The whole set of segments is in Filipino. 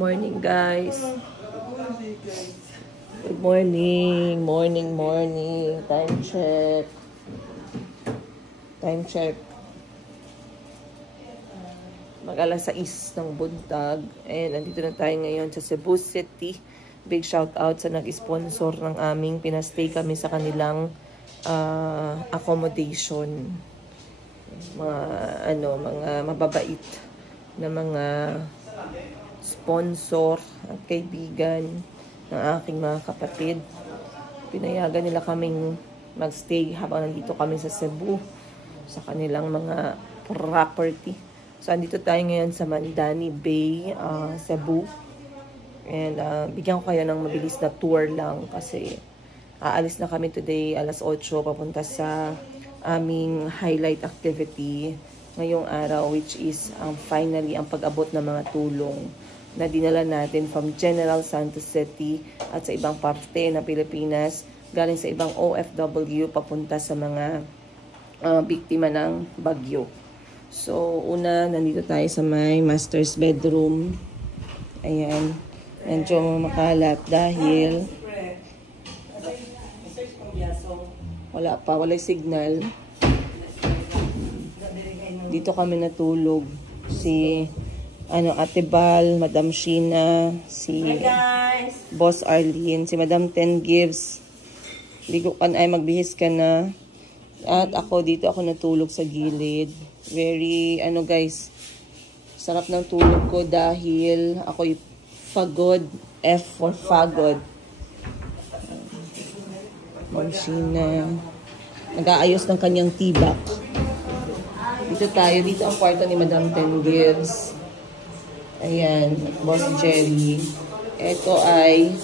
Morning, guys. Good morning. Morning. Time check. Mag-alas 6 ng buntag. And nandito na tayo ngayon sa Cebu City. Big shout out sa nag-sponsor ng aming pinastay kami sa kanilang accommodation. Mga mababait na mga sponsor at kaibigan ng aking mga kapatid. Pinayagan nila kaming magstay habang nandito kami sa Cebu sa kanilang mga property. So, andito tayo ngayon sa Mandani Bay, Cebu. And bigyan ko kayo ng mabilis na tour lang kasi aalis na kami today alas 8 papunta sa aming highlight activity ngayong araw, which is finally ang pag-abot ng mga tulong na dinala natin from General Santos City at sa ibang parte ng Pilipinas, galing sa ibang OFW papunta sa mga biktima ng bagyo. So, una, nandito tayo sa may master's bedroom. Ayan. Medyo makalat dahil wala'y signal. Dito kami natulog. Si Ate Bal, Madam Sheena, si Boss Arlene, si Madam Ten Gives. Ligo ka na, ay magbihis ka na. At ako, dito ako natulog sa gilid. Very, guys, sarap ng tulog ko dahil ako'y pagod. F for pagod. Ma'am Sheena, nag-aayos ng kanyang tibak. Dito tayo. Dito ang kwarto ni Madam Ten Gives. Ayan, Boss Jerry. Ito ay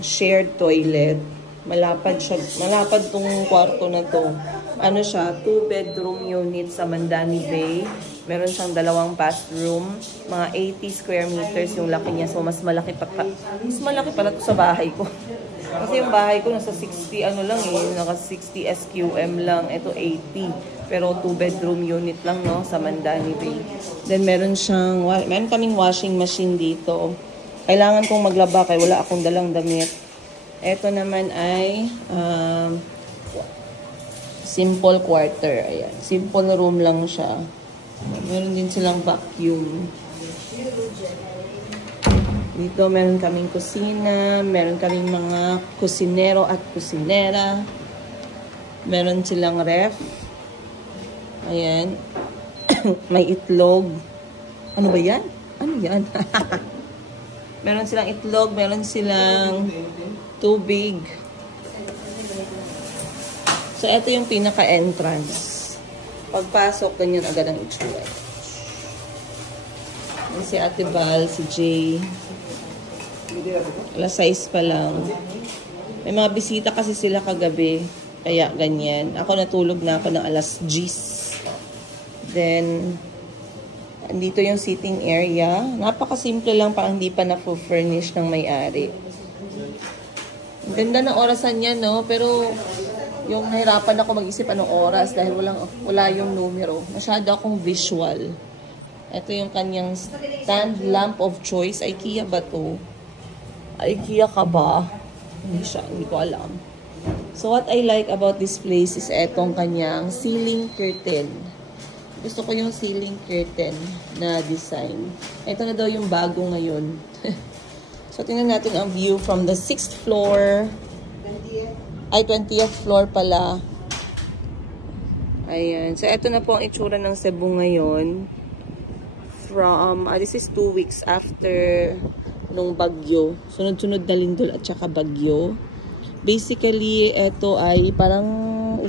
shared toilet. Malapad tong kwarto na to. Ano siya? 2-bedroom unit sa Mandani Bay. Meron siyang 2 bathroom. Mga 80 square meters yung laki niya. So, mas malaki pala to sa bahay ko. Kasi yung bahay ko nasa 60 naka 60 SQM lang. Ito 80. Pero 2-bedroom unit lang, no, sa Mandani Bay. Then meron kaming washing machine dito. Kailangan kong maglaba kaya wala akong dalang damit. Ito naman ay simple quarter. Ayan. Simple room lang siya. Meron din silang vacuum. Dito meron kaming kusina, meron kaming mga kusinero at kusinera. Meron silang ref. Ayan. May itlog. Ano ba yan? Ano yan? Meron silang itlog, meron silang tubig. So, ito yung pinaka-entrance. Pagpasok, ganyan agad ang itsura. Si Ate Bal, si Jay. Alas 6 pa lang. May mga bisita kasi sila kagabi. Kaya ganyan. Ako natulog na ako ng alas 10. Then, andito yung sitting area. Napakasimple lang, parang hindi pa na-furnish ng may-ari. Ang ganda ng orasan niya, no? Pero, yung nahirapan ako mag-isip anong oras dahil wala yung numero. Masyado akong visual. Ito yung kanyang stand lamp of choice. IKEA ba to? IKEA ka ba? Hindi ko alam. So, what I like about this place is etong kanyang ceiling curtain. Gusto ko yung ceiling curtain na design. Ito na daw yung bago ngayon. So, tingnan natin ang view from the 6th floor. 20th floor pala. Ayan. So, ito na po ang itsura ng Cebu ngayon. This is 2 weeks after nung bagyo. Sunod-sunod na lindol at saka bagyo. Basically, ito ay parang 1,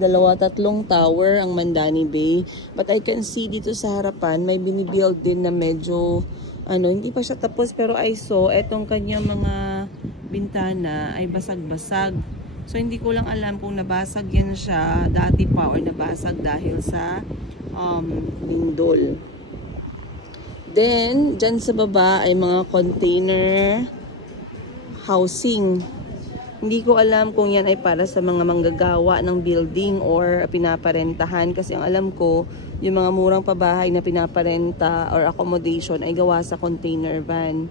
2, 3 tower ang Mandani Bay. But I can see dito sa harapan, may binibuild din na medyo, hindi pa siya tapos. Pero I saw, etong kanyang mga bintana ay basag-basag. So, hindi ko lang alam kung nabasag yan siya dati pa or nabasag dahil sa lindol. Then, dyan sa baba ay mga container housing. Hindi ko alam kung yan ay para sa mga manggagawa ng building or pinaparentahan. Kasi ang alam ko, yung mga murang pabahay na pinaparenta or accommodation ay gawa sa container van.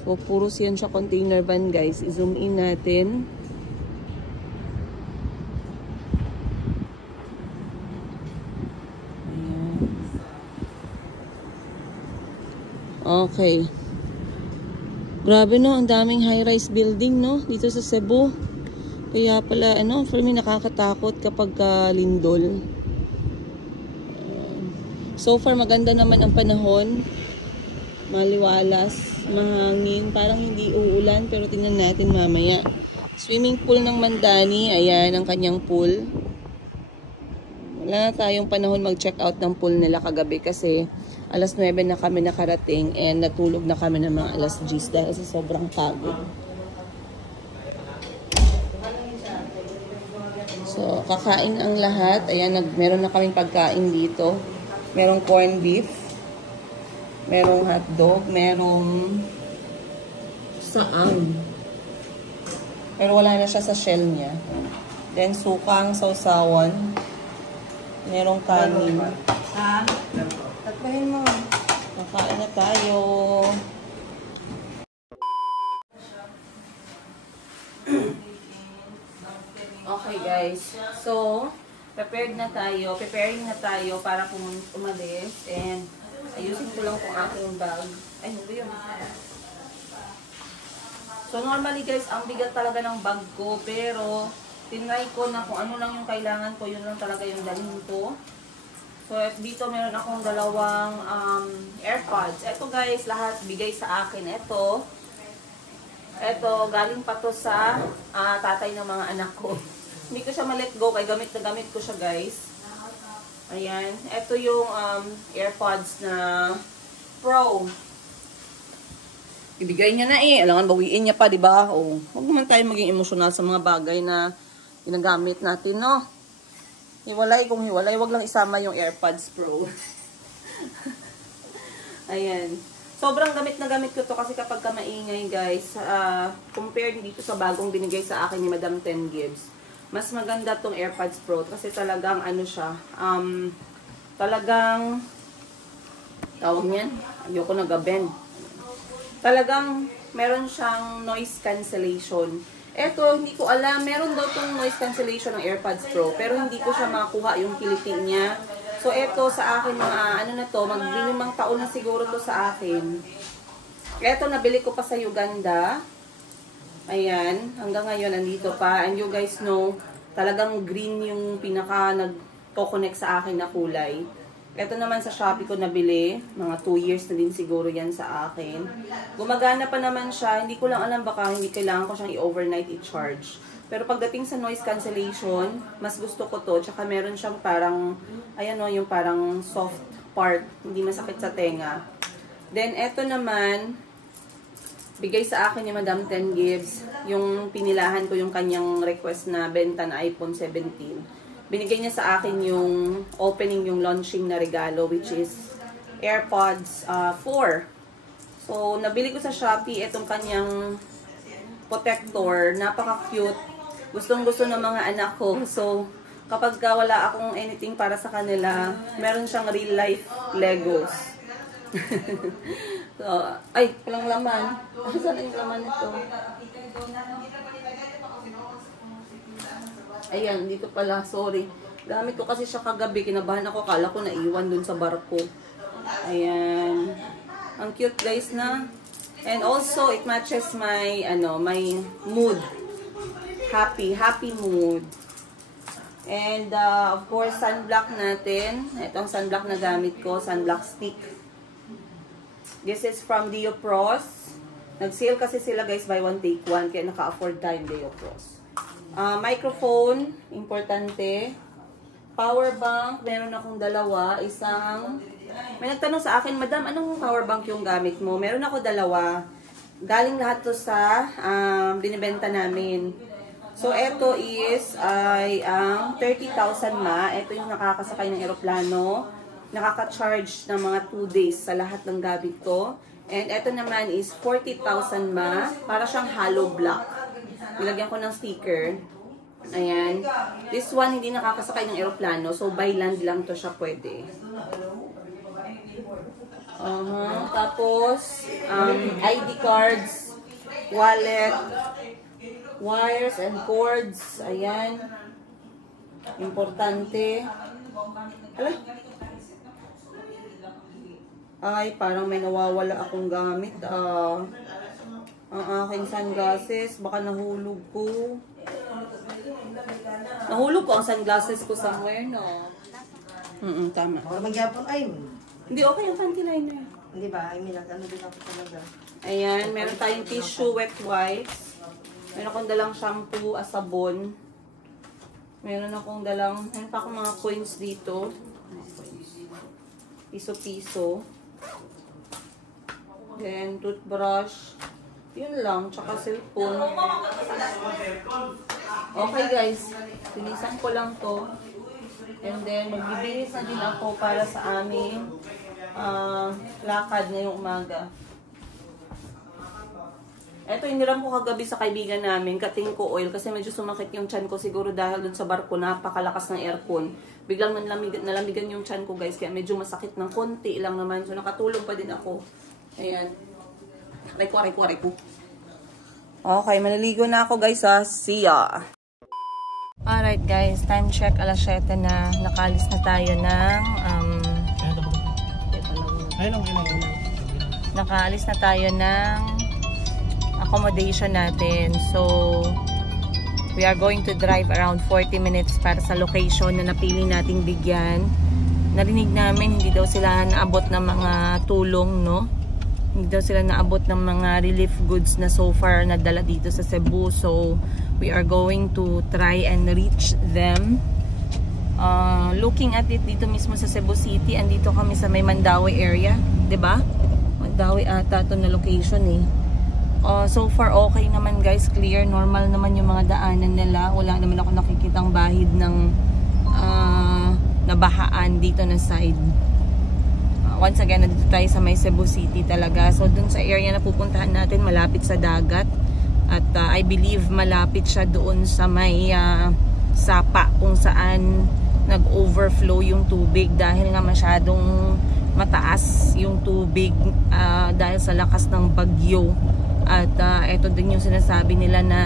So, puros yan siya container van, guys. I-zoom in natin. Ayan. Okay. Grabe no, ang daming high-rise building no, dito sa Cebu. Kaya pala, for me nakakatakot kapag lindol. So far, maganda naman ang panahon. Maliwalas, mahangin, parang hindi uulan, pero tingnan natin mamaya. Swimming pool ng Mandani, ayan ang kanyang pool. Wala na tayong panahon mag-check out ng pool nila kagabi kasi alas 9 na kami nakarating and natulog na kami ng mga alas 10 dahil sa sobrang pagod. So, kakain ang lahat. Ayan, meron na kaming pagkain dito. Merong corned beef, merong hotdog, merong saang. Pero wala na siya sa shell niya. Then, sukang sausawan. Merong kanin. Ha? Tatbahin mo. Kakain na tayo. Okay guys. So, preparing na tayo para umalis. And, ayusin ko lang kung aking bag. Ay, hindi yun. So, normally guys, ang bigat talaga ng bag ko. Pero, tinry ko na kung ano lang yung kailangan ko, yun lang talaga yung dalhin ko. So, dito meron akong dalawang AirPods. Ito guys, lahat bigay sa akin. Ito, galing pa to sa tatay ng mga anak ko. Hindi ko siya ma-let go, kaya gamit na gamit ko siya guys. Ayan. Ito yung AirPods na Pro. Ibigay niya na eh. Alangan, bawiin niya pa, di ba? Oh, huwag naman tayo maging emosyonal sa mga bagay na ginagamit natin, no? Hiwalay kung hiwalay. Huwag lang isama yung AirPods Pro. Ayan. Sobrang gamit na gamit ko to kasi kapag ka maingay, guys, compared dito sa bagong binigay sa akin ni Madam 10 Gibbs, mas maganda tong AirPods Pro kasi talagang ano siya, talagang tawag niyan, ayoko nag-bend. Talagang meron siyang noise cancellation. Eto, hindi ko alam, meron daw tong noise cancellation ng AirPods Pro, pero hindi ko siya makuha yung kiliti niya. So eto sa akin mga ano na to, mag-5 taon na siguro to sa akin. Eto nabili ko pa sa Uganda. Ayan, hanggang ngayon nandito pa. And you guys know, talagang green yung pinaka nag-connect sa akin na kulay. Ito naman sa Shopee ko nabili. Mga 2 years na din siguro yan sa akin. Gumagana pa naman siya. Hindi ko lang alam baka hindi kailangan ko siyang i-overnight i-charge. Pero pagdating sa noise cancellation, mas gusto ko to. Tsaka meron siyang parang, ayan o, yung parang soft part. Hindi masakit sa tenga. Then, ito naman, bigay sa akin ni Madam 10 Gibbs, yung pinilahan ko yung kanyang request na benta na iPhone 17. Binigay niya sa akin yung opening, yung launching na regalo, which is AirPods 4. So, nabili ko sa Shopee itong kanyang protector. Napaka-cute. Gustong-gusto ng mga anak ko. So, kapag wala akong anything para sa kanila, meron siyang real-life Legos. So, ay, walang laman. Saan yung laman nito? Ayan, dito pala. Sorry. Gamit ko kasi siya kagabi. Kinabahan ako. Kala ko naiwan dun sa barko. Ayan. Ang cute guys na. And also, it matches my, my mood. Happy mood. And, of course, sunblock natin. Ito ang sunblock na gamit ko. Sunblock stick. This is from Diopros. Nag-sale kasi sila guys, buy one take one. Kaya naka-afford tayo Diopros. Microphone, importante. Power bank, meron akong dalawa. May nagtanong sa akin, Madam, anong power bank yung gamit mo? Meron ako dalawa. Galing lahat to sa binibenta namin. So, ito is ang 30,000 ma. Ito yung nakakasakay ng eroplano. Nakaka-charge ng mga 2 days sa lahat ng gamit ko. And ito naman is 40,000 ma. Para siyang hollow block. Nilagyan ko ng sticker. Ayan. This one, hindi nakakasakay ng aeroplano. So, by land lang to siya pwede. Tapos, ID cards, wallet, wires and cords. Ayan. Importante. Ay, parang may nawawala akong gamit. Ang aking sunglasses. Baka nahulog ko. Nahulog ko ang sunglasses ko somewhere, no? Tama. Or magyapon ay. Hindi, okay yung panty liner. Hindi ba? I mean, ano din ako talaga. Ayan, meron tayong tissue, wet wipes. Meron akong dalang shampoo, sabon. Meron pa akong mga coins dito. Piso-piso. Then, toothbrush. Yun lang, tsaka cellphone. Okay guys, pinisan ko lang to. And then, magbibihis na din ako para sa aming lakad ngayong umaga. Ito, iniram ko kagabi sa kaibigan namin, kating ko oil, kasi medyo sumakit yung tiyan ko siguro dahil dun sa barko, napakalakas ng aircon. Biglang nalamigan yung tiyan ko guys, kaya medyo masakit ng konti lang naman. So, nakatulong pa din ako. Ayan. Aray ko. Okay, maliligo na ako guys ha. See ya! Alright guys, time check, alas 7 na. Nakalis na tayo ng nakaalis na tayo ng accommodation natin. So, we are going to drive around 40 minutes para sa location na napili nating bigyan. Narinig namin, hindi daw sila naabot ng mga tulong, no? Hindi daw sila naabot ng mga relief goods na so far nadala dito sa Cebu. So, we are going to try and reach them. Looking at it dito mismo sa Cebu City, andito kami sa may Mandaue area, 'di ba? Mandaue ata 'to na location eh. So far okay naman guys, clear, normal naman yung mga daanan nila. Wala naman ako nakikitang bahid ng nabahaan dito na side. Once again, nandito tayo sa may Cebu City talaga. So dun sa area na pupuntahan natin, malapit sa dagat. At I believe malapit siya doon sa may sapa kung saan nag-overflow yung tubig dahil nga masyadong mataas yung tubig dahil sa lakas ng bagyo. At ito din yung sinasabi nila na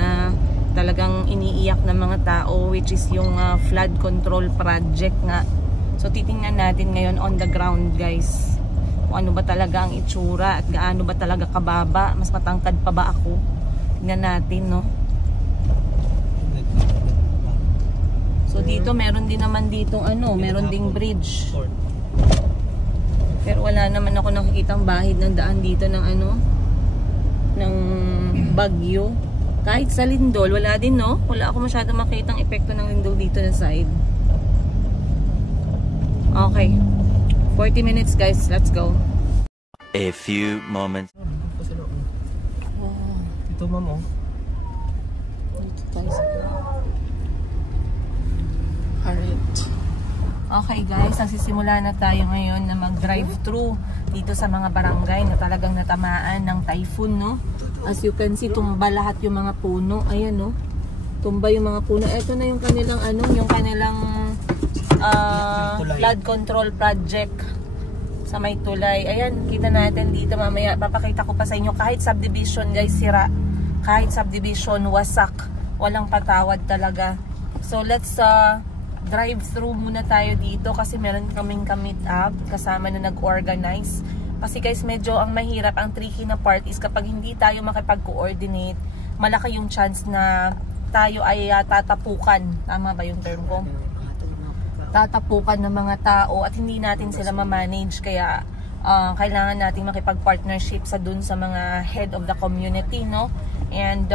talagang iniiyak ng mga tao, which is yung flood control project nga. So titingnan natin ngayon on the ground guys kung ano ba talaga ang itsura at gaano ba talaga kababa. Mas matangkad pa ba ako? Tingnan natin, no? So dito meron din naman dito meron ding bridge. Pero wala naman ako nakikitang bahid ng daan dito ng ng bagyo. Kahit sa lindol, wala din, no? Wala ako masyadong makitang epekto ng lindol dito na side. Okay. 40 minutes guys, let's go. A few moments. Ito ma'am. Dito tayo sa Alright. Okay guys, nagsisimula na tayo ngayon na mag-drive-thru dito sa mga barangay na talagang natamaan ng typhoon, no? As you can see, tumba lahat yung mga puno. Ayan, no? Tumba yung mga puno. Ito na yung kanilang yung kanilang flood control project sa may tulay. Ayan, kita natin dito mamaya. Papakita ko pa sa inyo. Kahit subdivision guys, sira. Kahit subdivision, wasak. Walang patawad talaga. So, let's drive through muna tayo dito kasi meron kaming ka-meet up kasama na nag-organize. Kasi guys, medyo ang mahirap, ang tricky na part is kapag hindi tayo makipag-coordinate, malaki yung chance na tayo ay tatapukan. Tama ba yung term ko? Tatapukan ng mga tao at hindi natin sila ma-manage. Kaya kailangan natin makipag-partnership sa dun sa mga head of the community, no? And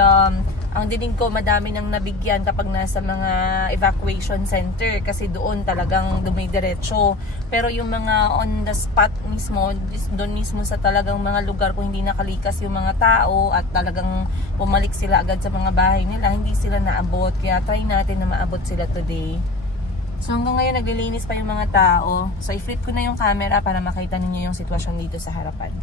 ang dinig ko, madami nang nabigyan kapag nasa mga evacuation center kasi doon talagang dumidiretso. Pero yung mga on the spot mismo, doon mismo sa talagang mga lugar kung hindi nakalikas yung mga tao at talagang pumalik sila agad sa mga bahay nila, hindi sila naabot. Kaya try natin na maabot sila today. So hanggang ngayon naglilinis pa yung mga tao. So i-flip ko na yung camera para makita ninyo yung sitwasyon dito sa harapan.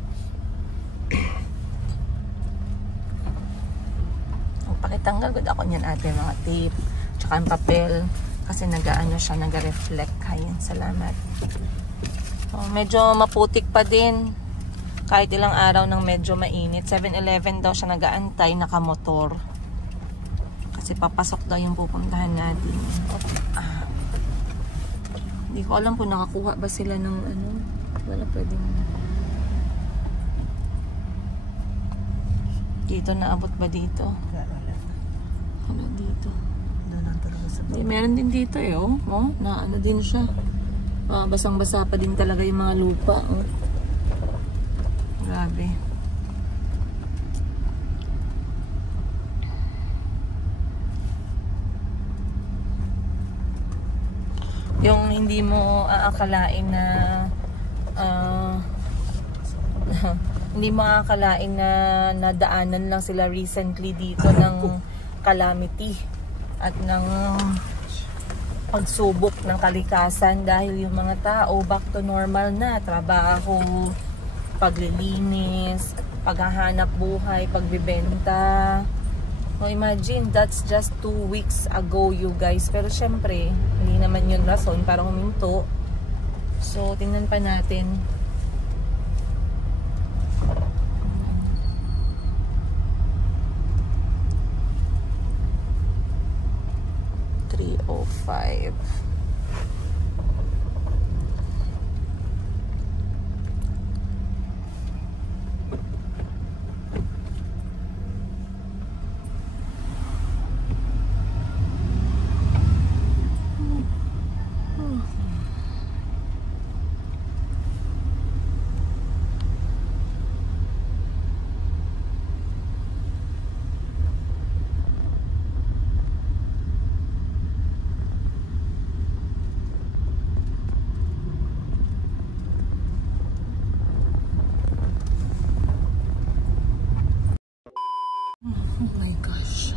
Pakitanggal ko ako niyan ate, mga tape. tsaka ang papel kasi nag-ano siya, nag-reflect. Ayan, salamat. So, medyo maputik pa din kahit ilang araw nang medyo mainit. 7-Eleven daw siya nag-aantay, nakamotor kasi papasok daw yung pupuntahan natin. Hindi ko alam kung nakakuha ba sila ng ano. Wala pwedeng dito, naabot ba dito? Wala dito. Meron din dito eh, oh. Oh, na ano din siya. Basang-basa pa din talaga yung mga lupa, oh. Grabe. Yung hindi mo aakalain na hindi mo aakalain na nadaanan lang sila recently dito ng calamity at ng pagsubok ng kalikasan dahil yung mga tao back to normal na, trabaho, paglilinis, paghahanap buhay, pagbibenta. So imagine, that's just 2 weeks ago you guys, pero syempre hindi naman yun rason para huminto. So tingnan pa natin. $305. Oh my gosh.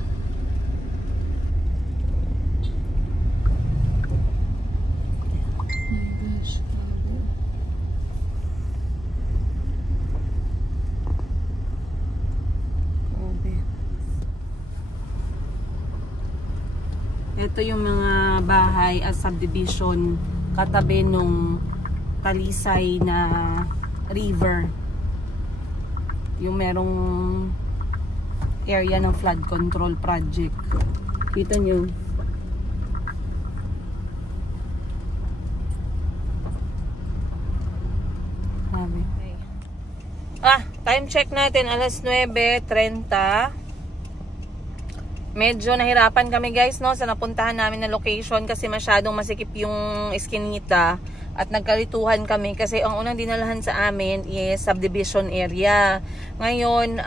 Ito yung mga bahay at subdivision katabi nung Talisay na river. Yung merong area ng flood control project. Kita nyo. Time check natin, alas 9:30. Medyo nahirapan kami guys, no, sa napuntahan namin na location kasi masyadong masikip yung Eskinita at nagkalituhan kami kasi ang unang dinalahan sa amin is subdivision area. Ngayon,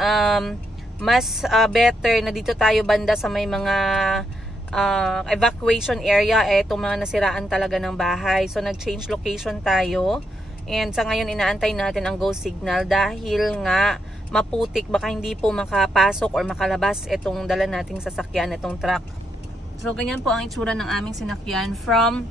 mas better na dito tayo banda sa may mga evacuation area, itong mga nasiraan talaga ng bahay. So nag-change location tayo. And sa ngayon inaantay natin ang go signal dahil nga maputik, baka hindi po makapasok or makalabas itong dala nating sasakyan, itong truck. So ganyan po ang itsura ng aming sinakyan from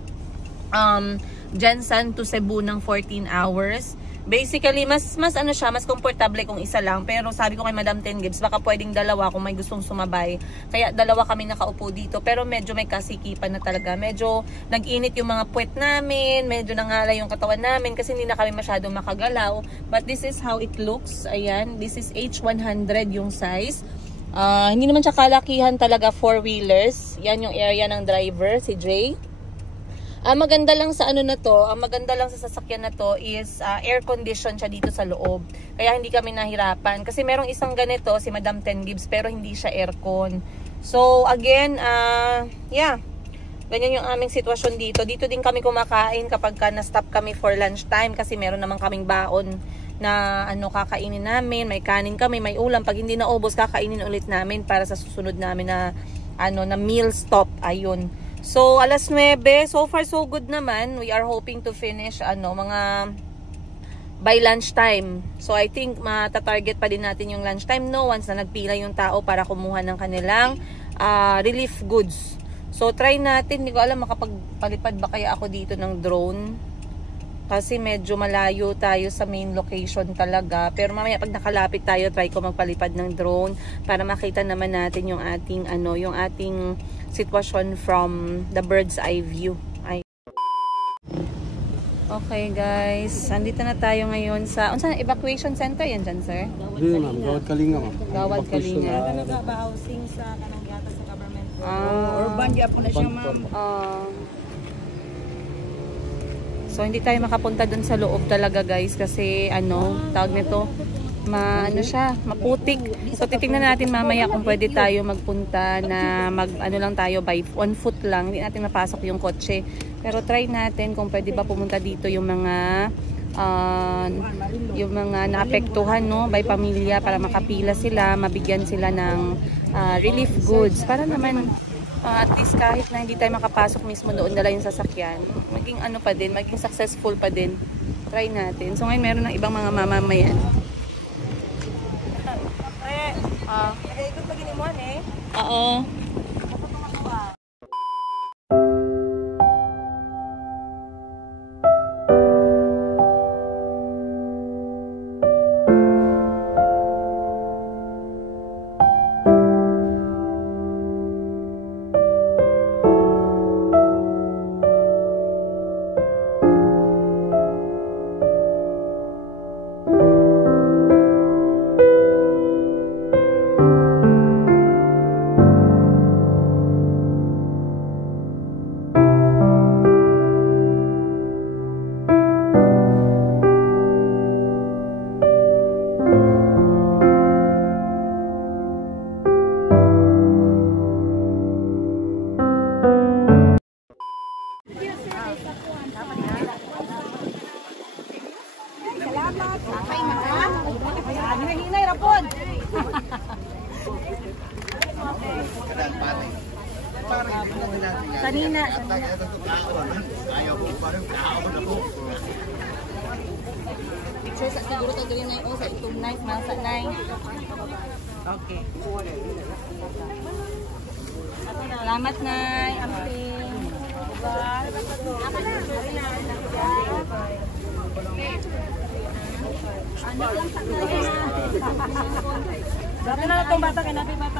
Jensen to Cebu ng 14 hours. Basically, mas ano siya, mas komportable kung isa lang. Pero sabi ko kay Madam Ten Gibbs, baka pwedeng dalawa kung may gustong sumabay. Kaya dalawa kami nakaupo dito. Pero medyo may kasikipan na talaga. Medyo nag-init yung mga puwet namin. Medyo nangalay yung katawan namin kasi hindi na kami masyadong makagalaw. But this is how it looks. Ayan, this is H100 yung size. Hindi naman siya kalakihan talaga, 4-wheelers. Yan yung area ng driver, si Jay. Maganda lang sa ano na to, maganda lang sa sasakyan na to is air condition siya dito sa loob. Kaya hindi kami nahirapan. Kasi merong isang ganito, si Madam Ten Gibbs, pero hindi siya aircon. So again, yeah, ganyan yung aming sitwasyon dito. Dito din kami kumakain kapag na-stop kami for lunch time kasi meron naman kaming baon na ano kakainin namin. May kanin kami, may ulam. Pag hindi naubos, kakainin ulit namin para sa susunod namin na ano na meal stop. Ayun. So, alas 9, so far so good naman. We are hoping to finish mga by lunchtime. So, I think mata-target pa din natin yung lunchtime, no, once na nagpila yung tao para kumuha ng kanilang relief goods. So, try natin. Hindi ko alam makapagpalipad ba kaya ako dito ng drone Kasi medyo malayo tayo sa main location talaga. Pero mamaya pag nakalapit tayo, try ko magpalipad ng drone para makita naman natin yung ating yung ating sitwasyon from the bird's eye view. Okay guys, andito na tayo ngayon sa evacuation center yan dyan, sir? Hindi ma'am, Gawad Kalinga ma'am. Gawad Kalinga. Nag-housing sa kanang yata sa government. Urban di po na siya ma'am. So hindi tayo makapunta dun sa loob talaga guys kasi tawag nito, maputik. So titingnan natin mamaya kung pwede tayo magpunta na lang tayo by on foot lang. Hindi natin mapasok yung kotse. Pero try natin kung pwede ba pumunta dito yung mga naapektuhan by pamilya para makapila sila, mabigyan sila ng relief goods para naman at least kahit na hindi tayo makapasok mismo doon dala yung sasakyan, maging maging successful pa din. Try natin. So ngayon meron ng ibang mga mamamayan. Ikot pa ginimuan Oo. Kanina. Picture sa siguro to diri na sa itong knife masa nay. Okay. Salamat nay. Amping. Dati na itong bata kay natin bata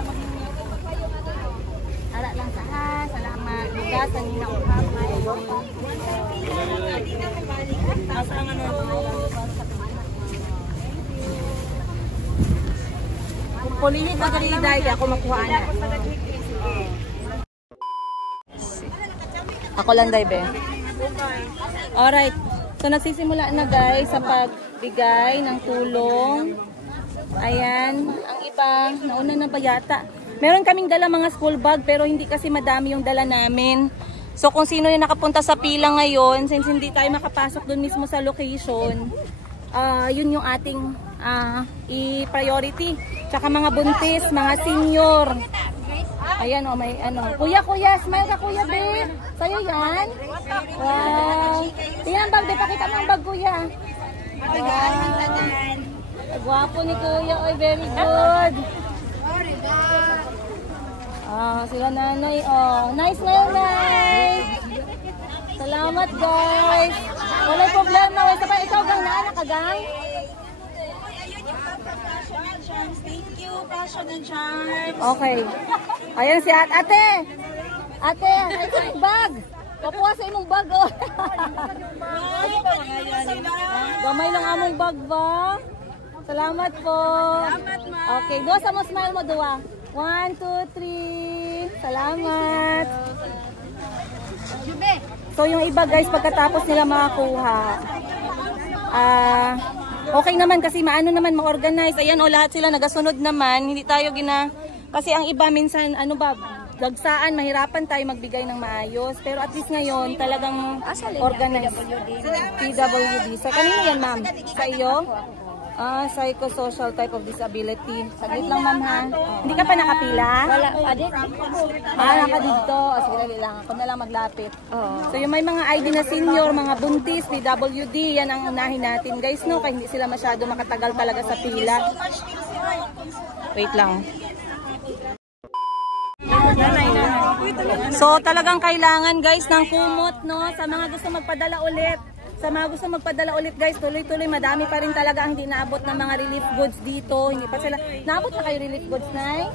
Ara lang sa salamat. Bugasan ni na ukhang. Asa nga na Pulihin pa dali dahil ako makuha na. Ako lang dahil be. Alright. So nagsisimula na guys sa pagbigay ng tulong. Ayan. Ang iba, nauna na ba yata? Meron kaming dala mga school bag pero hindi kasi madami yung dala namin. So kung sino yung nakapunta sa pila ngayon, since hindi tayo makapasok dun mismo sa location, yun yung ating i-priority. Tsaka mga buntis, mga senior. Ayan may Kuya, smile ka kuya, be. Sa'yo yan? Wow. Tingnan ang bag, be. Pakita mo ang bag, kuya. Wow. Gwapo ni kuya. Oy, very good. Sila nanay. Nice na yun, nice. Salamat, guys. Wala problema. Ikaw gang naanak ka, gang? Thank you, Passion and Charms. Okay. Ayan si ate. Ate, ito yung bag. Papuha sa imong bag, oh. Gamay ng among bag ba? Salamat po. Salamat, ma. Okay, doon sa mo smile mo, duwa. 1, 2, 3. Salamat. So yung iba guys, pagkatapos nila makakuha, okay naman kasi maano naman ma-organize. Ayan lahat sila nagasunod naman. Hindi tayo kasi ang iba minsan lagsaan, mahirapan tayo magbigay ng maayos. Pero at least ngayon talagang organized. PWD. So kanino yan, ma'am? Sa iyo? Psychosocial type of disability. Saglit lang, ma'am, ha? Hindi ka pa nakapila? Wala, adik. Naka dito. Sige, dali lang. Ako na lang maglapit. So yung may mga ID na senior, mga buntis, PWD, yan ang unahin natin, guys, no? Kaya hindi sila masyado makatagal talaga sa pila. Wait lang. So talagang kailangan, guys, ng kumot, no? Sa mga gusto magpadala ulit. Sa mga gusto magpadala ulit guys, tuloy-tuloy, madami pa rin talaga ang dinaabot ng mga relief goods dito. Hindi pa sila, naabot na kayo relief goods, Nay?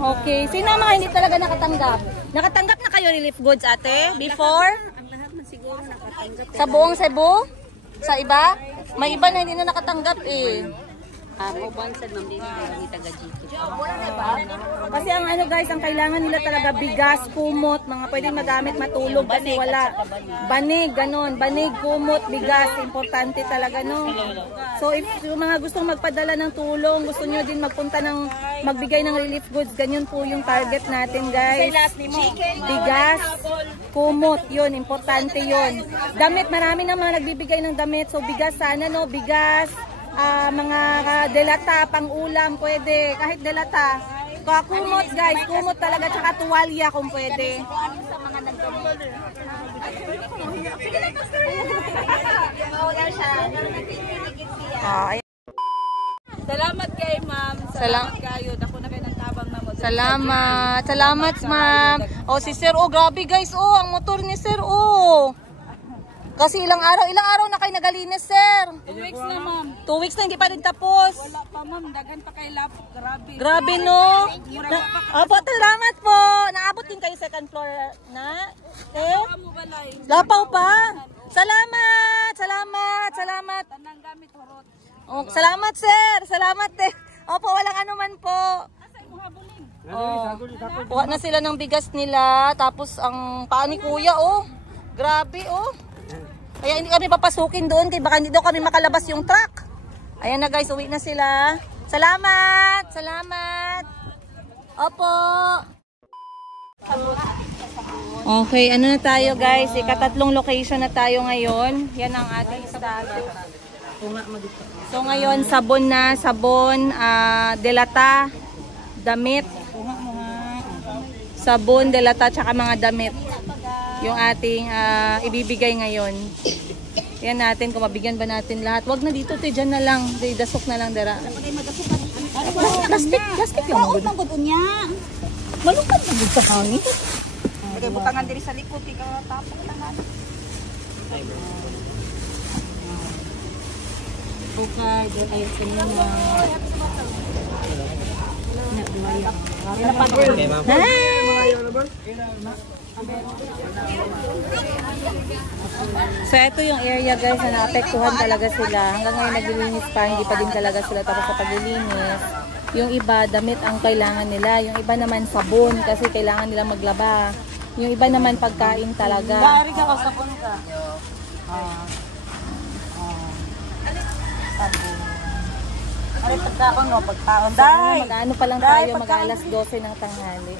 Okay. Sino ang mga hindi talaga nakatanggap? Nakatanggap na kayo relief goods, ate? Before? Ang lahat man siguro nakatanggap. Sa buong Cebu? Sa iba? May iba na hindi na nakatanggap eh. Mabansad ma'am, hindi kami taga-GK. Kasi ang ano guys, ang kailangan nila talaga bigas, kumot, mga pwedeng magamit, matulog kasi wala. Banig, ganon. Banig, kumot, bigas, importante talaga no. So if yung mga gustong magpadala ng tulong, gusto nyo din magpunta ng, magbigay ng relief goods, ganyan po yung target natin guys. Bigas, kumot, yun, importante yun. Damit, marami na mga nagbibigay ng damit. So bigas sana no, bigas, mga delata, pang-ulam, pwede. Kahit delata. Kumot guys, kumot talaga. Tsaka tuwalya kung pwede. Sa mga nag-order. Salamat kay ma'am. Salamat kayo. Dako na kayo ng tabang na mo. Salamat. Salamat ma'am. Oh si sir, oh grabe guys. Oh, ang motor ni sir, oh. Kasi ilang araw na kayo nagalinis, sir. 2 weeks na, ma'am. 2 weeks na hindi pa rin tapos. Wala pa, ma'am. Dagan pa kay lapok. Grabe. Grabe, no? Opo, salamat po. Naabot din kayo second floor na? Eh? Lapaw pa? Salamat! Salamat! Salamat! Tanang gamit horot. Oh, salamat, sir! Salamat, eh. Opo, walang anuman po. Oh, kuha na sila ng bigas nila. Tapos ang paa ni kuya, oh. Grabe, oh. Kaya hindi kami papasukin doon kaya baka hindi daw kami makalabas yung truck. Ayan na guys, uwi na sila. Salamat! Salamat! Opo! Okay, ano na tayo guys? Ikatatlong location na tayo ngayon. Yan ang ating stag. So ngayon, sabon na, sabon, delata, damit. Sabon, delata, tsaka mga damit. Yung ating ibibigay ngayon. Yan natin kung mabigyan ba natin lahat. Wag na dito, te, dyan na lang. Dasok na lang, dara. Plastic lang. Maot ng gudon niya. Malungkad na dito sa hangin. Kaya butangan diri sa likod. Ikaw tapok tangan. Okay, dyan ay sinuna. So ito yung area guys na naapektuhan talaga sila. Hanggang ngayon naglilinis pa, hindi pa din talaga sila tapos sa paglilinis. Yung iba, damit ang kailangan nila. Yung iba naman sabon kasi kailangan nila maglaba. Yung iba naman pagkain talaga. Dari ka sabon ka. Ay, pagkaon no, pagkaon. Dai. Mag-ano pa lang tayo, mag-alas 12 ng tanghali.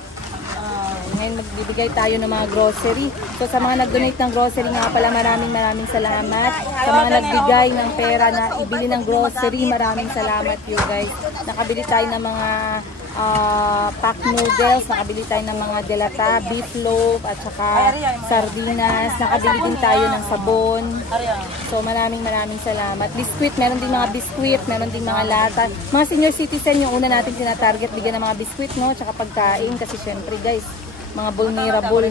Ngayon magbibigay tayo ng mga grocery. So sa mga nag-donate ng grocery nga pala, maraming salamat. Sa mga nagbigay ng pera na ibili ng grocery, maraming salamat you guys. Nakabili tayo ng mga pack noodles, nakabili tayo ng mga delata, beef loaf, at saka sardinas. Nakabili din tayo ng sabon. So maraming salamat. Biskuit, meron din mga biskuit, meron din mga lata. Mga senior citizen yung una natin tinatarget, bigyan ng mga biskuit, no? Tsaka pagkain kasi syempre guys, mga vulnerable.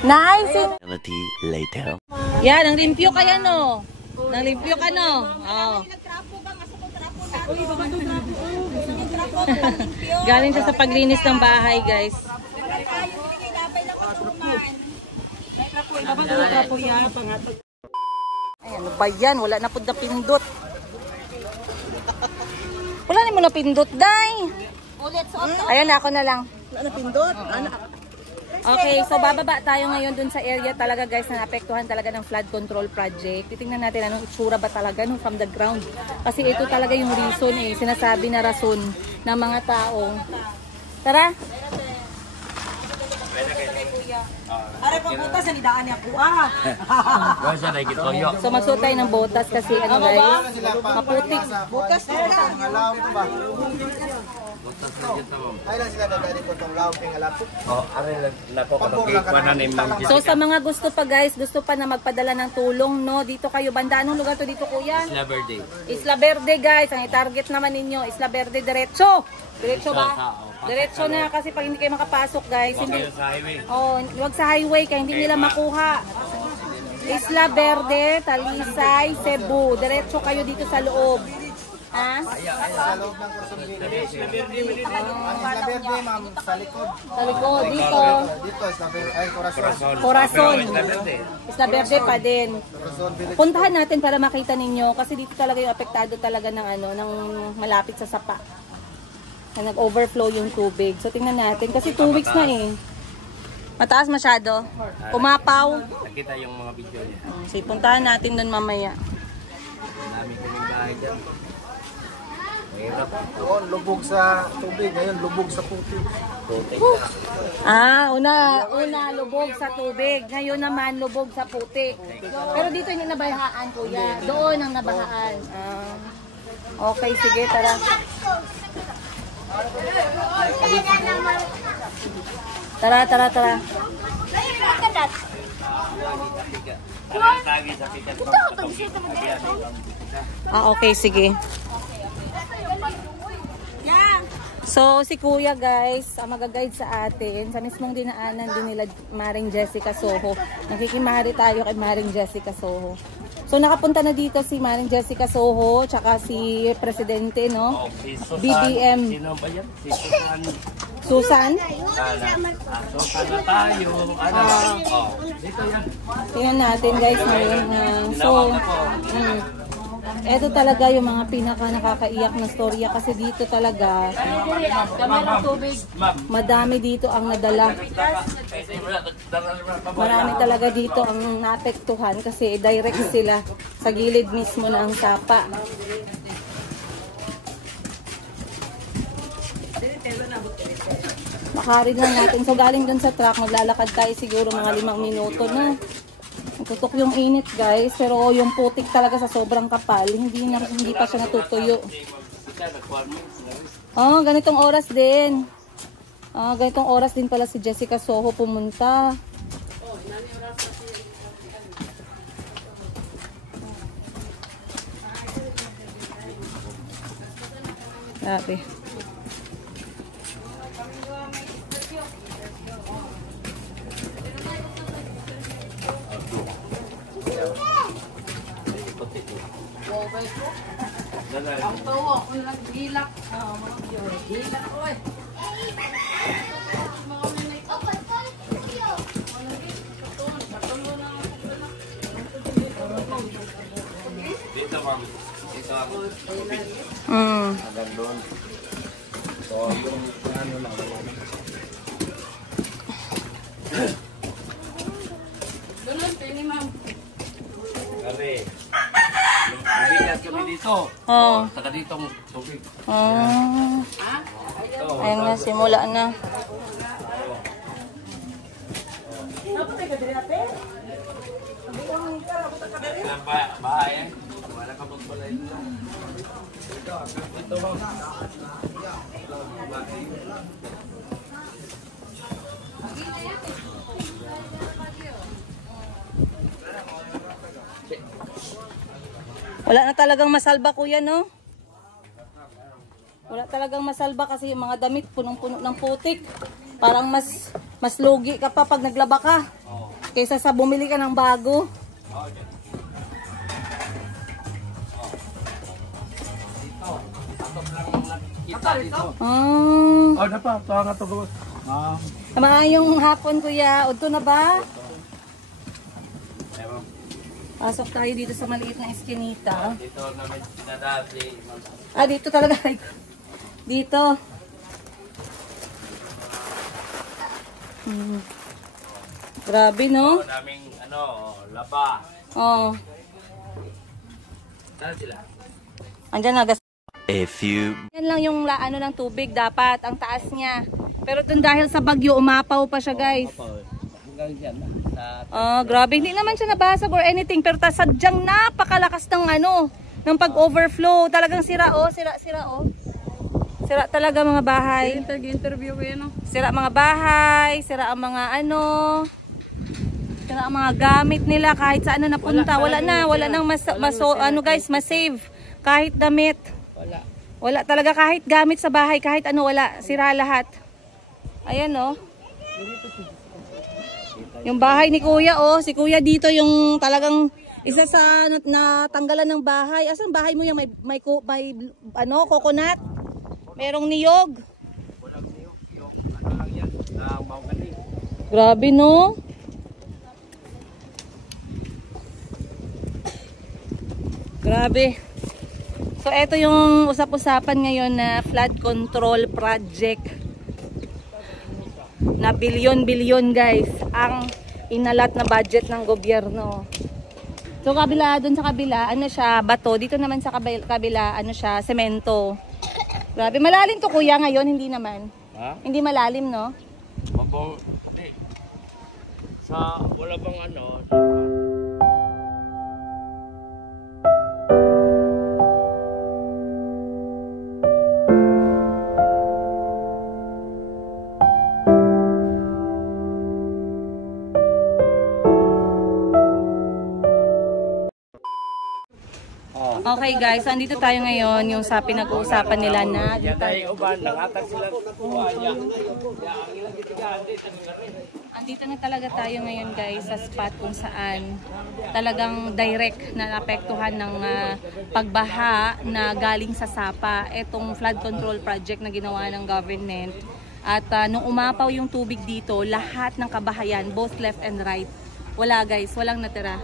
Nice! Later. Yan, ang limpyo kaya no? Nang limpyo ka no? Oh. Galing siya sa paglinis ng bahay guys. Ay, ano ba yan? Wala na po na pindot. Wala na mo na pindot, day. Ayan, ako na lang. Wala na pindot. Okay, so bababa tayo ngayon dun sa area talaga guys na naapektuhan talaga ng flood control project. Titingnan natin anong itsura ba talaga nung from the ground. Kasi ito talaga yung reason eh, sinasabi na rason ng mga tao. Tara! Are pa butas sa nidaan niya po So magsuot tayo ng botas kasi ano guys, maputik. Butas Ay lang sila nagani ko tong law ping alap. So sa mga gusto pa guys, gusto pa na magpadala ng tulong, no? Dito kayo banda, anong lugar to dito kuya? Isla Verde. Isla Verde guys, ang i-target naman ninyo, Isla Verde diretso. Diretso ba? Diretso na kasi pag hindi kayo makapasok guys, hindi. Oh, wag sa highway kaya hindi nila makuha. Isla Verde, Talisay, Cebu. Diretso kayo dito sa loob. Ha? Sa loob ng Corazon Village. Isla Verde, ma'am, sa likod. Sa likod, dito. Dito, Isla Verde, ay, Corazon. Corazon. Isla Verde pa din. Corazon Village. Puntahan natin para makita ninyo kasi dito talaga yung apektado talaga ng ano, ng malapit sa sapa. Na nag-overflow yung tubig. So tingnan natin kasi 2 weeks na eh. Mataas masyado. Pumapaw. Nakita yung mga video niya. Sige, puntahan natin doon mamaya. Dami kaming bahay dyan. Doon, lubog sa tubig. Ngayon, lubog sa puti. Una lubog sa tubig. Ngayon naman lubog sa puti. Pero dito yung nabahaan, kuya. Doon ang nabahaan. Okay, sige, tara. Tara. Okay, sige. So, si Kuya guys, mag-guide sa atin. Sa mismong dinaanan din nila Maring Jessica Soho. Nakikimari tayo kay Maring Jessica Soho. So, nakapunta na dito si Maring Jessica Soho, tsaka si Presidente, no? BBM. Sino ba yan? Si Susan? Susan. Susan na tayo. Dito yan. Tingnan natin guys ngayon. Ito talaga yung mga pinaka nakakaiyak na storya kasi dito talaga madami dito ang nadala. Marami talaga dito ang naapektuhan kasi direct sila sa gilid mismo na ang sapa. Makarin lang natin. So galing dun sa truck, maglalakad tayo siguro mga 5 minuto na. Tutok yung init guys, pero yung putik talaga sa sobrang kapal, hindi pa siya natutuyo. Oh, ganitong oras din. Ganitong oras din pala si Jessica Soho pumunta. Grabe. Ang tawa, kung naggilak. Gilak, oy. Dito, ma'am. Dito ako. Hanggang doon. So, yung ano na. Doon, tini, ma'am. Kami. Nabigat kami dito. Taga dito ang tubig. Ayun na, simula na. Bahay. Wala ka magbalay nila. Dito, ma'am. Wala na talagang masalba kuya, no? Wala talagang masalba kasi yung mga damit punong-puno ng putik. Parang mas lugi ka pa pag naglaba ka. Kaysa sa bumili ka ng bago. Dapat. Ito nga ito. Maayong hapon kuya. Udto na ba? Pasok tayo dito sa maliit na eskinita. Dito namin nadati. Dito talaga. Dito. Grabe, no? Ito naming, laba. Saan sila? Andyan na. A few. Yan lang yung ano ng tubig dapat. Ang taas niya. Pero dun dahil sa bagyo, umapaw pa siya, guys. Hanggang dyan. Grabe. Hindi naman siya nabasag or anything. Pero sadyang napakalakas ng ng pag-overflow. Talagang sira, Sira talaga mga bahay. Interview ko yan, Sira mga bahay, sira ang mga sira ang mga gamit nila kahit saan napunta. Wala nang mas-save kahit damit. Wala talaga kahit gamit sa bahay, kahit ano, wala. Sira lahat. Ayan, oh. Yung bahay ni Kuya, oh. Si Kuya dito yung talagang isa sa natanggalan ng bahay. Asan bahay mo yan? May ano, coconut? Merong niyog. Grabe, no? Grabe. So, ito yung usap-usapan ngayon na flood control project. Na bilyon-bilyon, guys. Ang inalat na budget ng gobyerno. So, kabila, dun sa kabila, ano siya, bato. Dito naman sa kabila, ano siya, semento. Grabe. Malalim to, Kuya, ngayon. Hindi naman. Ha? Hindi malalim, no? Mabong, hindi. Sa wala bang ano. Okay guys, so andito tayo ngayon yung sa pinag-uusapan nila na andito na talaga tayo ngayon guys sa spot kung saan talagang direct na apektuhan ng pagbaha na galing sa Sapa itong flood control project na ginawa ng government. At nung umapaw yung tubig dito, lahat ng kabahayan, both left and right, wala guys, walang natira.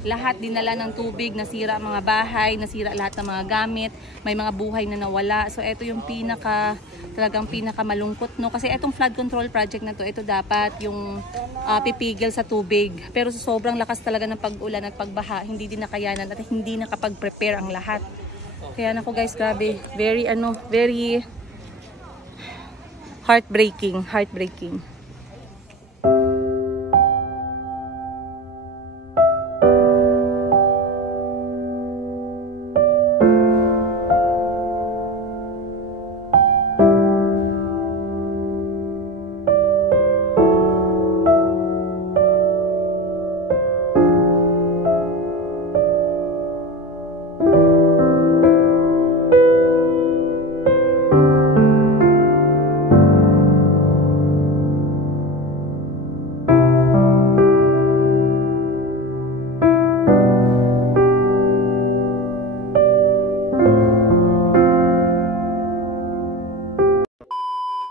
Lahat dinala ng tubig, nasira mga bahay, nasira lahat ng mga gamit, may mga buhay na nawala. So ito yung talagang pinaka malungkot, no? Kasi itong flood control project na to, ito dapat yung pipigil sa tubig. Pero sa sobrang lakas talaga ng pag-ulan at pagbaha, hindi din nakayanan at hindi nakapag-prepare ang lahat. Kaya nako guys, grabe, very heartbreaking.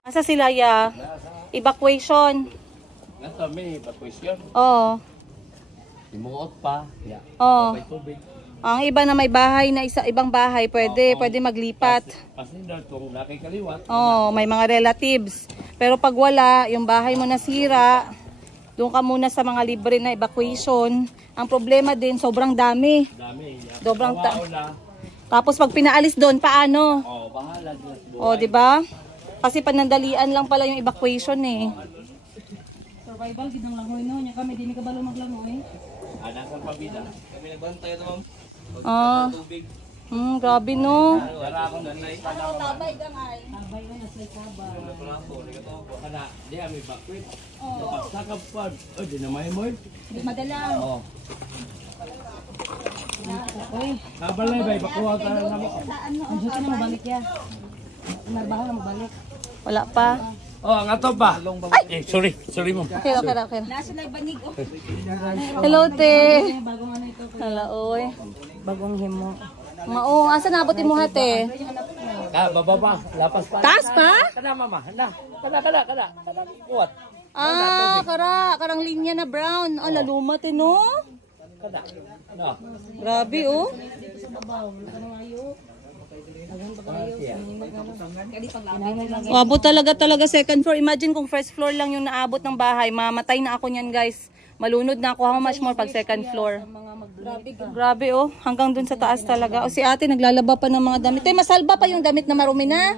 Asa sila ya? Evacuation. Nasa may evacuation. Oo. Imuot pa. Yeah. Oo. May tubig. Ang iba na may bahay na ibang bahay, pwede maglipat. Kasi daw itong nakikaliwat. Oo, may mga relatives. Pero pag wala, yung bahay mo nasira, doon ka muna sa mga libre na evacuation. Ang problema din, sobrang dami. Yeah. Sobrang Tapos pag pinaalis doon, paano? Oh, bahala. Oh, di ba? Kasi panandalian lang pala yung evacuation eh. Survival gidang langoy no, nya kami dini kabalo maglangoy. Ada sa pabida. Kami nagbantay to, ma'am. Tubig. Grabe no. Wala akong nanay pa na. Tabay gangay. Tabay na sa tabay. Kana, di ami evacuate. Pasakap pa. Oh, di na may moy. Di madala. Oh. Oy, Kabalay ba ibakuha ka na mo. andiyan ka na mabalik ya. Narbaho na mabalik. Wala pa. Oh, ang ato ba? Ay, sorry mo. Okay. Nasa na banig. Hello te. Bagong ano ito. Hala oy. Bagong himo. Mao, asa nabot imo hate? Baba pa, lapas pa. Taas pa? Kada mama, kada. Kuwat. Karang linya na brown. Ala lumat eh no. Kada. No. Grabe oh. Abot talaga second floor. Imagine kung first floor lang yung naabot ng bahay, mamatay na ako niyan guys. Malunod na ako. How much more pag second floor? Grabe oh, hanggang dun sa taas talaga. O si ate naglalaba pa ng mga damit. Masalba pa yung damit na marumi na.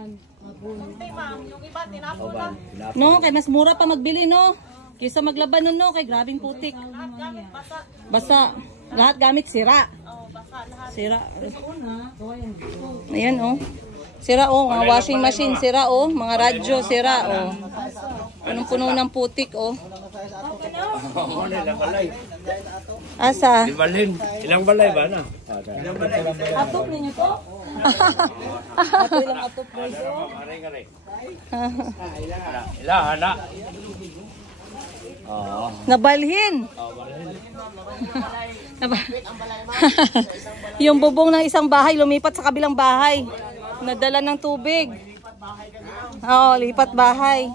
No, kay mas mura pa magbili no. Kaysa maglaba nun no, kay grabing putik. Basa. Lahat gamit sira. Sira. Ayan oh. Sira oh, mga washing machine sira oh, mga radyo sira oh. Punong-puno ng putik oh. Oo, ilang balay. Asa? Di balhin. Ilang balay ba na? Ilang balay. Atop ninyo to? Ato ilang atop ninyo? Aray. Ilang, anak. Oo. Nabalhin. Yung bubong ng isang bahay lumipat sa kabilang bahay. Nadala ng tubig. Oo, lipat bahay.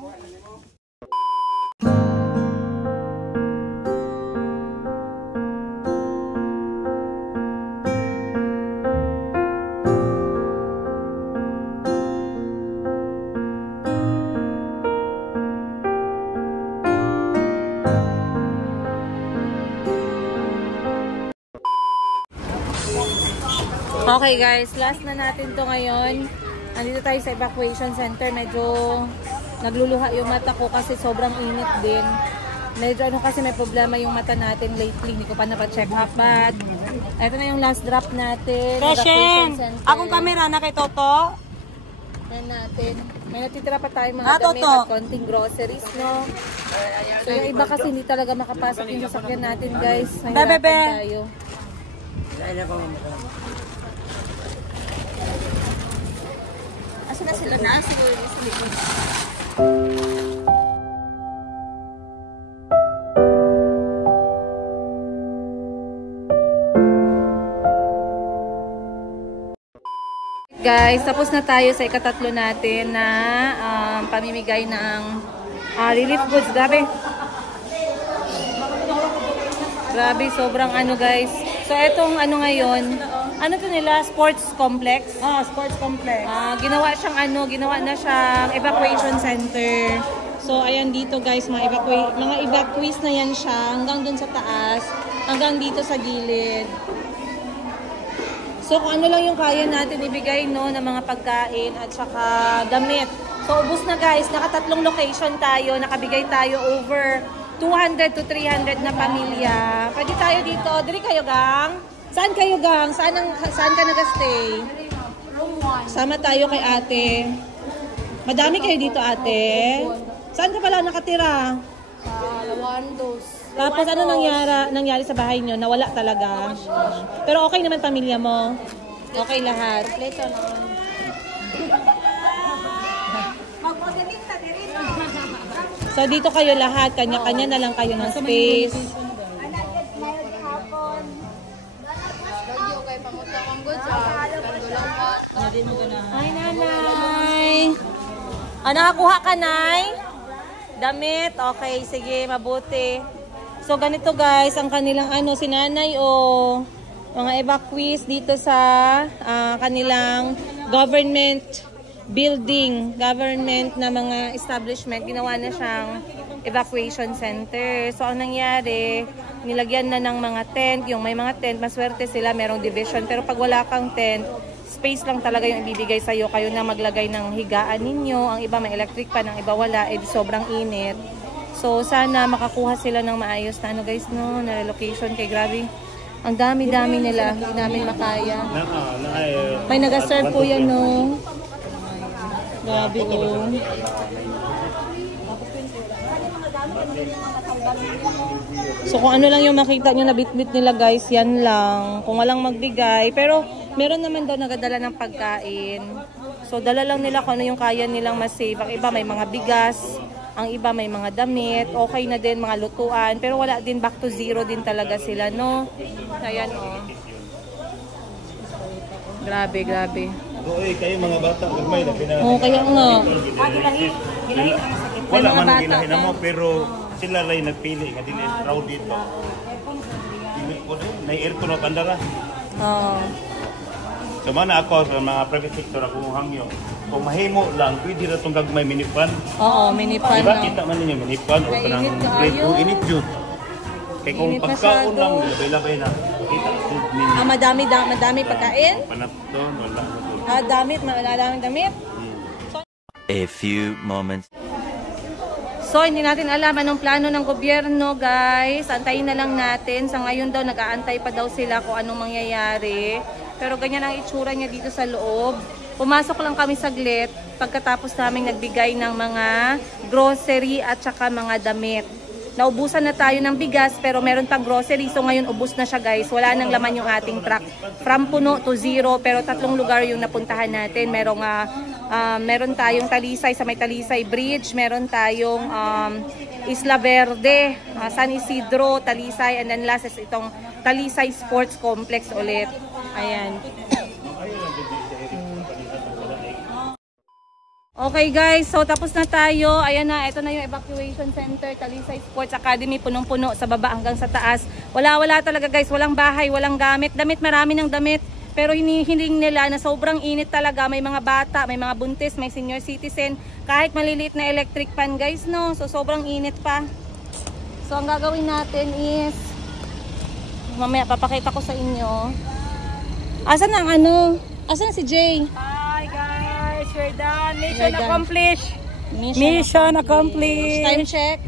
Okay guys, last na natin to ngayon. Andito tayo sa evacuation center. Medyo nagluluha yung mata ko kasi sobrang init din. Medyo ano kasi may problema yung mata natin lately. Hindi ko pa napacheck up. But ito na yung last drop natin. Preshen! Akong kamera na kay Toto. Yan natin. May natitira pa tayo mga damit at konting groceries, no? So yung iba kasi hindi talaga makapasok yung sasakyan natin guys. Mahirapan tayo. Asa na sila na? Siguro sa likod. Guys, tapos na tayo sa ikatatlo natin na pamimigay ng relief goods. Grabe, sobrang ano guys. So etong ano ngayon, ano to nila? Sports complex? Sports complex. Ginawa na siyang evacuation center. So ayan dito guys, mga evacuees na yan siya hanggang dun sa taas, hanggang dito sa gilid. So kung ano lang yung kaya natin ibigay no ng mga pagkain at saka damit. So ubos na guys, nakatatlong location tayo, nakabigay tayo over 200 to 300 na pamilya. Pwede tayo dito. Dili kayo gang? Saan kayo gang? Saan ka nag-stay? Sama tayo kay ate. Madami kayo dito ate. Saan ka pala nakatira? Sa Lawandos. Tapos ano nangyari sa bahay nyo? Nawala talaga. Pero okay naman pamilya mo? Okay lahat? Kompleto naman. So dito kayo lahat, kanya-kanya na lang kayo ng space. Ay nanay! Nakakuha ka nay? Damit? Okay, sige, mabuti. So ganito guys, ang kanilang si nanay mga evacuees dito sa kanilang government building, government na mga establishment, ginawa na siyang evacuation center. So ang nangyari, nilagyan na ng mga tent, yung may mga tent, maswerte sila, merong division. Pero pag wala kang tent, space lang talaga yung ibibigay sa'yo. Kayo na maglagay ng higaan ninyo, ang iba may electric pan, ang iba wala, sobrang init. So sana makakuha sila ng maayos na guys no, na relocation kay grabe. Ang dami-dami nila, hindi namin makaya. May nag-serve po yan no. Grabe So kung ano lang yung makita nyo na bit-bit nila guys, yan lang. Kung walang magbigay. Pero meron naman daw nagadala ng pagkain. So dala lang nila kung ano yung kaya nilang masave. Ang iba may mga bigas. Ang iba may mga damit. Okay na din mga lutuan. Pero wala din, back to zero din talaga sila, no? Ayan, Grabe, grabe. Kayo mga bata, gagmay na pinag... Kaya nga. Wala man ang ginahin mo, pero sila rin nagpili. Nga din proud dito. May aircon o pandara. So mana ako sa mga private sector akong hangyo. Kung mahimo lang, pwede na itong gagmay minipan. Oo, minipan. Diba kita man ninyo minipan o kanang grade 2 init yun. Kaya kung pagkaon lang, labay-labay na. Kita ninyo. Madami pagkain? Panapton, wala. Madaming damit? A few moments. So, hindi natin alam anong plano ng gobyerno, guys. Antayin na lang natin. Sa ngayon daw, nag-aantay pa daw sila kung anong mangyayari. Pero ganyan ang itsura niya dito sa loob. Pumasok lang kami saglit pagkatapos namin nagbigay ng mga grocery at saka mga damit. naubusan na tayo ng bigas pero meron pang grocery. So ngayon ubos na siya guys. Wala nang laman yung ating truck. From puno to zero pero 3 lugar yung napuntahan natin. Meron tayong Talisay sa may Talisay Bridge. Meron tayong Isla Verde, San Isidro, Talisay. And then last is itong Talisay Sports Complex ulit. Ayan. Okay guys, so tapos na tayo. Ayan na, ito na yung evacuation center, Talisay Sports Academy, punong-puno sa baba hanggang sa taas. Wala talaga guys, walang bahay, walang gamit. Marami ng damit. Pero hinihiling nila na sobrang init talaga. May mga bata, may mga buntis, may senior citizen. Kahit maliliit na electric fan guys, no? So sobrang init pa. So ang gagawin natin is, mamaya papakita ko sa inyo. Asan ang Asan si Jay? Hi guys, we're done. Mission accomplished. Mission accomplished. Time check.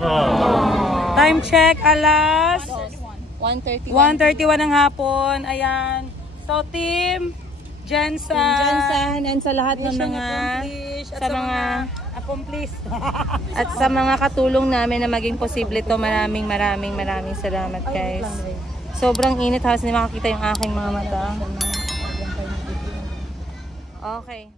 Time check alas 1:31 ng hapon. Ayan. So team Jensen and sa lahat ng mga accomplished at sa mga katulong namin na maging posible to, maraming salamat guys. Sobrang init, halos hindi makakita yung aking mga mata. Okay.